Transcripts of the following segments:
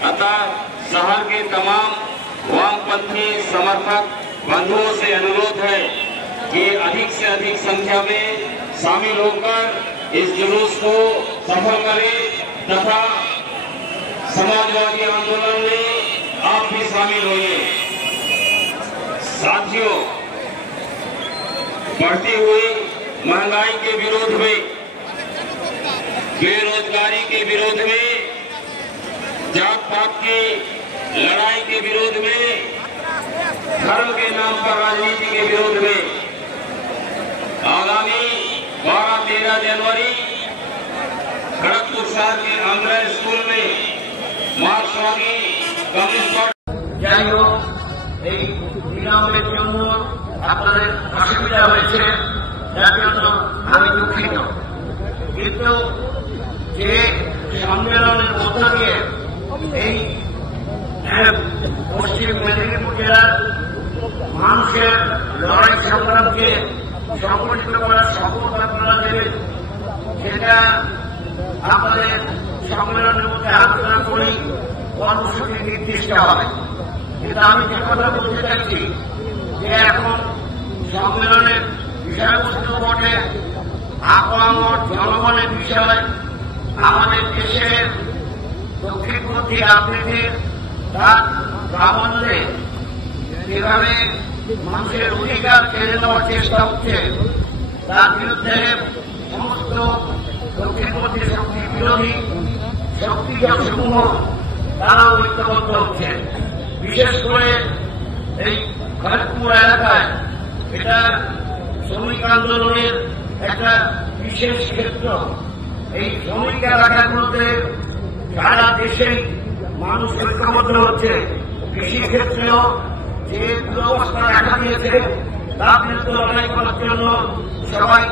अतः शहर के तमाम वामपंथी समर्थक बंधुओं से अनुरोध है कि अधिक से अधिक संख्या में शामिल होकर इस जुलूस को सफल करें तथा समाजवादी आंदोलन में आप भी शामिल होइए। साथियों, बढ़ती हुई महंगाई के विरोध में, बेरोजगारी के विरोध में, जात पात की लड़ाई के विरोध में, धर्म के नाम पर राजनीति के विरोध में आगामी 12-13 जनवरी खड़गपुर शहर के आंध्र स्कूल में मार्क्सवादी कम्युनिस्ट पार्टी যাই হোক এই বিলম্বের জন্য আপনাদের অসুবিধা হয়েছে, যার জন্য আমি দুঃখিত। কিন্তু যে সম্মেলনের মধ্য দিয়ে এই পশ্চিম মেদিনীপুর জেলার মানুষের লড়াই সংগ্রামকে সংগঠিত করার শপথ আপনারা দেবেন, সেটা আপনাদের সম্মেলনের মধ্যে আলোচনা করেই কর্মসূচি নির্দিষ্ট হবে। কিন্তু আমি যে কথা বলতে চাইছি যে এখন সম্মেলনের বিষয়বস্তু বটে আপামর জনগণের বিষয়, আমাদের দেশের দক্ষিণপন্থী রাজনীতির তার প্রাবল্যে যেভাবে মানুষের অধিকার কেড়ে নেওয়ার চেষ্টা হচ্ছে তার বিরুদ্ধে সমস্ত দক্ষিণপন্থী শক্তি বিরোধী শক্তিসমূহ তারা ঐক্যবদ্ধ হচ্ছে। বিশেষ করে এই খড়গপুর এলাকায় এটা শ্রমিক আন্দোলনের একটা বিশেষ ক্ষেত্র। এই শ্রমিক এলাকাগুলোতে সারা দেশেই মানুষ ঐক্যবদ্ধ হচ্ছে। কৃষি ক্ষেত্রেও যে দুরবস্থা দেখা দিয়েছে তার বিরুদ্ধে লড়াই করার জন্য সবাই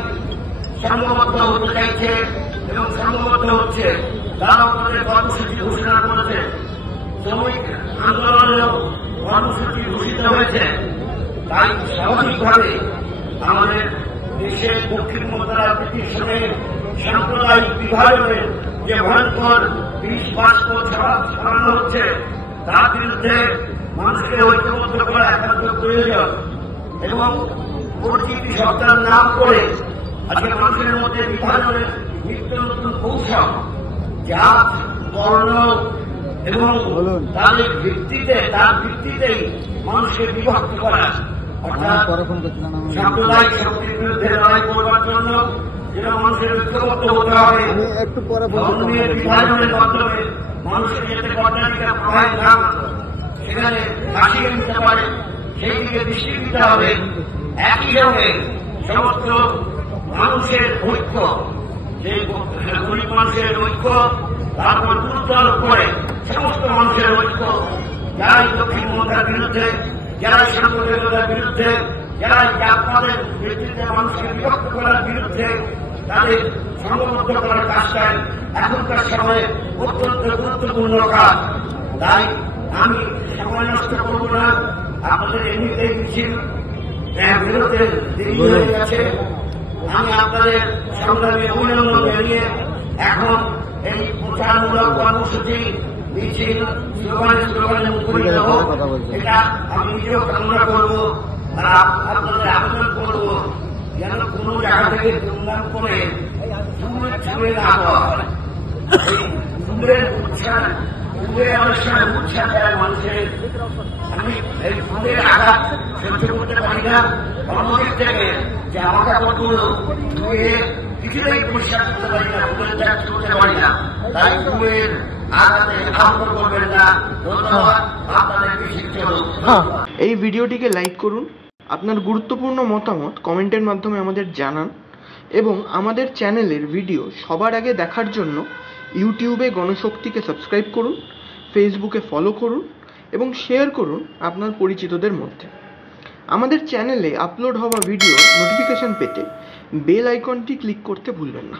সংঘবদ্ধ হতে চাইছে এবং সংঘবদ্ধ হচ্ছে। তারাও তাদের কর্মসূচি ঘোষণা করেছে। শ্রমিক আন্দোলনেও কর্মসূচি ঘোষিত হয়েছে। তাই স্বাভাবিকভাবে আমাদের দেশের দক্ষিণপন্থী রাজনীতির সঙ্গে সাম্প্রদায়িক বিভাজনের যে ভয়ঙ্কর বিষ বাষ্প ছড়ানো হচ্ছে তার বিরুদ্ধে মানুষকে ঐক্যবদ্ধ করা একান্ত প্রয়োজন। এবং পরিচিতি সত্তার নাম করে আজকে মানুষের মধ্যে বিভাজনের নিত্য নতুন কৌশল, জাত, বর্ণ এবং তাদের ভিত্তিতেই মানুষকে বিভক্ত করা, অর্থাৎ সাম্প্রদায়িক শক্তির বিরুদ্ধে লড়াই করবার জন্য যেটা মানুষের ঐক্যবদ্ধ হতে হবে। ধর্মের বিভাজনের মাধ্যমে মানুষের যাতে অট্টালিকা প্রভাব না সেখানে কাটিয়ে নিতে পারে সেই দিকে দৃষ্টি দিতে হবে। একই সঙ্গে সমস্ত মানুষের ঐক্য, যে গরিব মানুষের ঐক্য, তারপর গুরুত্ব করে সমস্ত মানুষের ঐক্য, যারা দক্ষিণপন্থার বিরুদ্ধে, যারা সাম্প্রদায়িকতার বিরুদ্ধে, যারা জাতপাতের ভিত্তিতে মানুষকে বিভক্ত করার বিরুদ্ধে, তাদের সংঘবদ্ধ করার কাজটাই এখনকার সময়ে অত্যন্ত গুরুত্বপূর্ণ কাজ। তাই আমি সময় নষ্ট করব না। আপনাদের এমনিতেই মিছিল বিরুদ্ধে দেরি হয়ে গেছে। আমি আপনাদের সংগ্রামে অভিনন্দন জানিয়ে এখন এই প্রচারমূলক কর্মসূচি মিছিল স্লোগানে মুখরিত হোক, এটা আমি নিজেও কামনা করব। আর আপনাদের আবেদন করব যেন কোনো জায়গা থেকে দুর্নাম করে ছুঁড়ে না দেওয়া হয়। এই ফুলের উৎসাহ, ফুলের অনুষ্ঠানে উৎসাহ দেয় মানুষের। আমি এই ফুলের আঘাত সহ্য করতে পারি না। অন্যদিক থেকে যে আমার কাপড়গুলো ধুয়ে কিছুতেই পরিষ্কার করতে পারি না, ফুলের জায়গা করতে পারি না। তাই ফুলের আঘাতে আহত করবেন না। ধন্যবাদ। আপনাদের মিছিল চলুক। এই ভিডিওটিকে লাইক করুন, আপনার গুরুত্বপূর্ণ মতামত কমেন্টের মাধ্যমে আমাদের জানান এবং আমাদের চ্যানেলের ভিডিও সবার আগে দেখার জন্য ইউটিউবে গণশক্তিকে সাবস্ক্রাইব করুন, ফেসবুকে ফলো করুন এবং শেয়ার করুন আপনার পরিচিতদের মধ্যে। আমাদের চ্যানেলে আপলোড হওয়া ভিডিও নোটিফিকেশন পেতে বেল আইকনটি ক্লিক করতে ভুলবেন না।